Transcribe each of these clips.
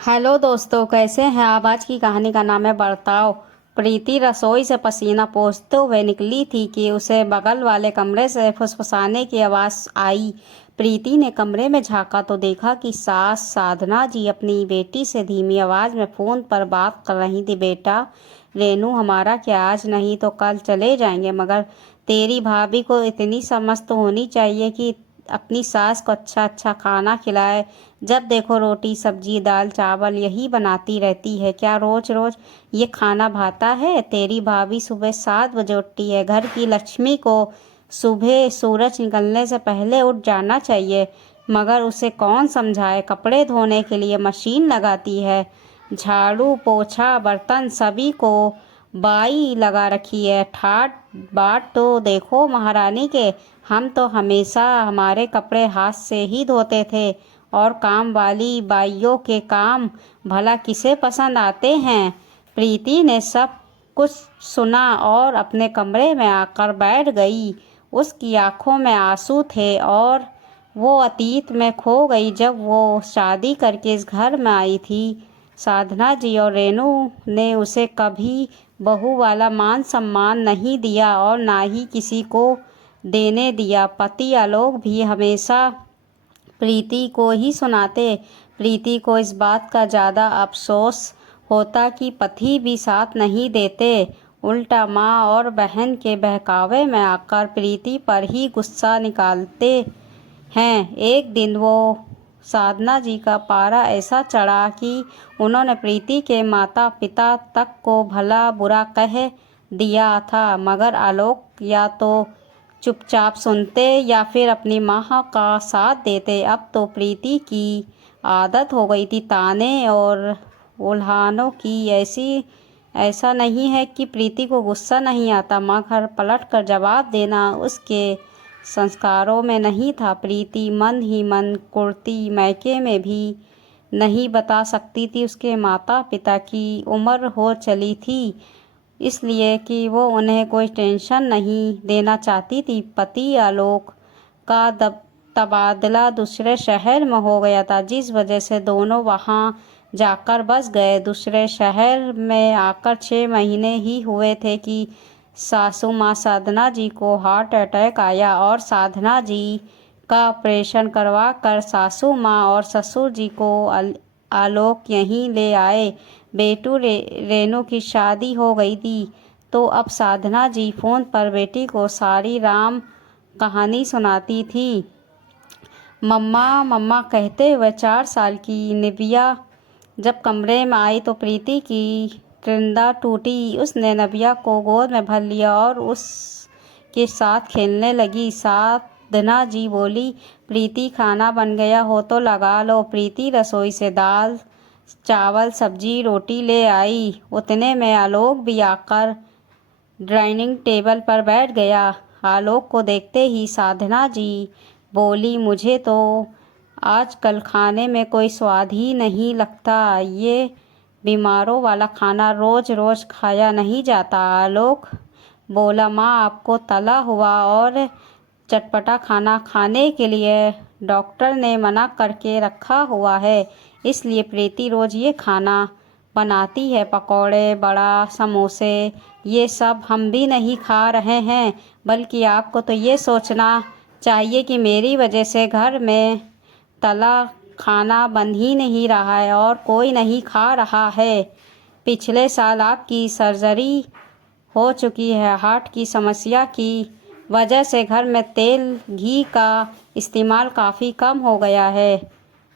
Hello दोस्तों, कैसे हैं आप। आज की कहानी का नाम है बर्ताव। प्रीति रसोई से पसीना पोंछते हुए निकली थी कि उसे बगल वाले कमरे से फुसफुसाने की आवाज़ आई। प्रीति ने कमरे में झांका तो देखा कि सास साधना जी अपनी बेटी से धीमी आवाज़ में फ़ोन पर बात कर रही थी। बेटा रेनू, हमारा क्या आज नहीं तो कल चले जाएंगे, मगर तेरी भाभी को इतनी समझ तो होनी चाहिए कि अपनी सास को अच्छा अच्छा खाना खिलाए। जब देखो रोटी सब्जी दाल चावल यही बनाती रहती है। क्या रोज रोज ये खाना भाता है। तेरी भाभी सुबह 7 बजे उठती है। घर की लक्ष्मी को सुबह सूरज निकलने से पहले उठ जाना चाहिए, मगर उसे कौन समझाए। कपड़े धोने के लिए मशीन लगाती है, झाड़ू पोछा बर्तन सभी को बाई लगा रखी है। ठाट बाट तो देखो महारानी के। हम तो हमेशा हमारे कपड़े हाथ से ही धोते थे, और काम वाली बाइयों के काम भला किसे पसंद आते हैं। प्रीति ने सब कुछ सुना और अपने कमरे में आकर बैठ गई। उसकी आंखों में आंसू थे और वो अतीत में खो गई, जब वो शादी करके इस घर में आई थी। साधना जी और रेनू ने उसे कभी बहू वाला मान सम्मान नहीं दिया और ना ही किसी को देने दिया। पति आलोक भी हमेशा प्रीति को ही सुनाते। प्रीति को इस बात का ज़्यादा अफसोस होता कि पति भी साथ नहीं देते। उल्टा माँ और बहन के बहकावे में आकर प्रीति पर ही गुस्सा निकालते हैं। एक दिन वो साधना जी का पारा ऐसा चढ़ा कि उन्होंने प्रीति के माता पिता तक को भला बुरा कह दिया था, मगर आलोक या तो चुपचाप सुनते या फिर अपनी माँ का साथ देते। अब तो प्रीति की आदत हो गई थी ताने और उल्हानों की। ऐसा नहीं है कि प्रीति को गुस्सा नहीं आता, मगर पलट कर जवाब देना उसके संस्कारों में नहीं था। प्रीति मन ही मन कुर्ती मैके में भी नहीं बता सकती थी। उसके माता पिता की उम्र हो चली थी, इसलिए कि वो उन्हें कोई टेंशन नहीं देना चाहती थी। पति आलोक का तबादला दूसरे शहर में हो गया था, जिस वजह से दोनों वहाँ जाकर बस गए। दूसरे शहर में आकर 6 महीने ही हुए थे कि सासू माँ साधना जी को हार्ट अटैक आया और साधना जी का ऑपरेशन करवा कर सासू माँ और ससुर जी को आलोक यहीं ले आए। बेटू रेनू की शादी हो गई थी, तो अब साधना जी फ़ोन पर बेटी को सारी राम कहानी सुनाती थी। मम्मा मम्मा कहते हुए 4 साल की निबिया जब कमरे में आई तो प्रीति की क्रिंदा टूटी। उसने नबिया को गोद में भर लिया और उसके साथ खेलने लगी। साधना जी बोली, प्रीति खाना बन गया हो तो लगा लो। प्रीति रसोई से दाल चावल सब्जी रोटी ले आई। उतने में आलोक भी आकर डाइनिंग टेबल पर बैठ गया। आलोक को देखते ही साधना जी बोली, मुझे तो आजकल खाने में कोई स्वाद ही नहीं लगता। ये बीमारों वाला खाना रोज रोज खाया नहीं जाता। आलोक बोला, माँ आपको तला हुआ और चटपटा खाना खाने के लिए डॉक्टर ने मना करके रखा हुआ है, इसलिए प्रीति रोज ये खाना बनाती है। पकौड़े बड़ा समोसे ये सब हम भी नहीं खा रहे हैं, बल्कि आपको तो ये सोचना चाहिए कि मेरी वजह से घर में तला खाना बन ही नहीं रहा है और कोई नहीं खा रहा है। पिछले साल आपकी सर्जरी हो चुकी है। हार्ट की समस्या की वजह से घर में तेल घी का इस्तेमाल काफ़ी कम हो गया है।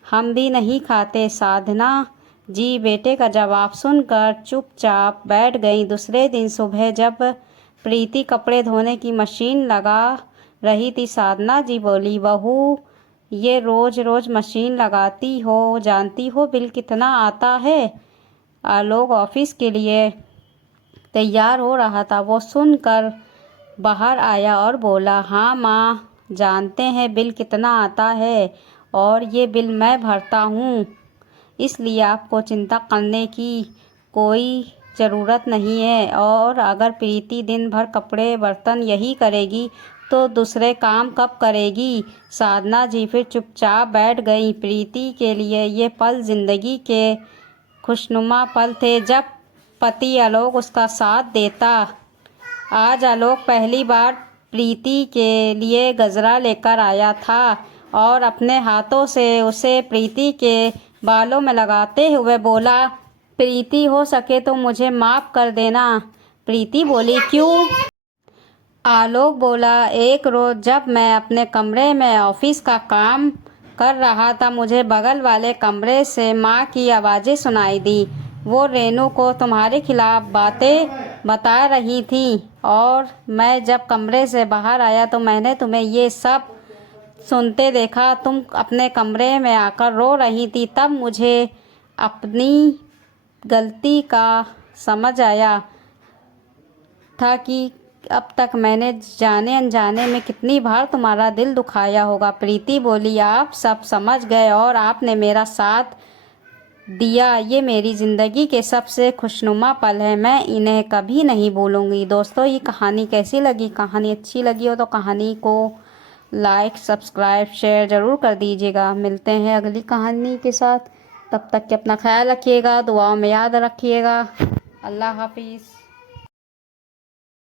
हम भी नहीं खाते। साधना जी बेटे का जवाब सुनकर चुपचाप बैठ गई। दूसरे दिन सुबह जब प्रीति कपड़े धोने की मशीन लगा रही थी, साधना जी बोली, बहू ये रोज रोज मशीन लगाती हो, जानती हो बिल कितना आता है। आलोक ऑफिस के लिए तैयार हो रहा था। वो सुनकर बाहर आया और बोला, हाँ माँ जानते हैं बिल कितना आता है, और ये बिल मैं भरता हूँ, इसलिए आपको चिंता करने की कोई ज़रूरत नहीं है। और अगर प्रीति दिन भर कपड़े बर्तन यही करेगी तो दूसरे काम कब करेगी। साधना जी फिर चुपचाप बैठ गई। प्रीति के लिए ये पल जिंदगी के खुशनुमा पल थे जब पति आलोक उसका साथ देता। आज आलोक पहली बार प्रीति के लिए गजरा लेकर आया था और अपने हाथों से उसे प्रीति के बालों में लगाते हुए बोला, प्रीति हो सके तो मुझे माफ़ कर देना। प्रीति बोली, क्यों। आलोक बोला, एक रोज़ जब मैं अपने कमरे में ऑफिस का काम कर रहा था, मुझे बगल वाले कमरे से माँ की आवाज़ें सुनाई दी। वो रेनू को तुम्हारे खिलाफ बातें बता रही थी और मैं जब कमरे से बाहर आया तो मैंने तुम्हें ये सब सुनते देखा। तुम अपने कमरे में आकर रो रही थी। तब मुझे अपनी गलती का समझ आया था कि अब तक मैंने जाने अनजाने में कितनी बार तुम्हारा दिल दुखाया होगा। प्रीति बोली, आप सब समझ गए और आपने मेरा साथ दिया। ये मेरी ज़िंदगी के सबसे खुशनुमा पल है, मैं इन्हें कभी नहीं भूलूंगी। दोस्तों, ये कहानी कैसी लगी? कहानी अच्छी लगी हो तो कहानी को लाइक, सब्सक्राइब, शेयर ज़रूर कर दीजिएगा। मिलते हैं अगली कहानी के साथ। तब तक के अपना ख्याल रखिएगा, दुआओं में याद रखिएगा। अल्लाह हाफिज़।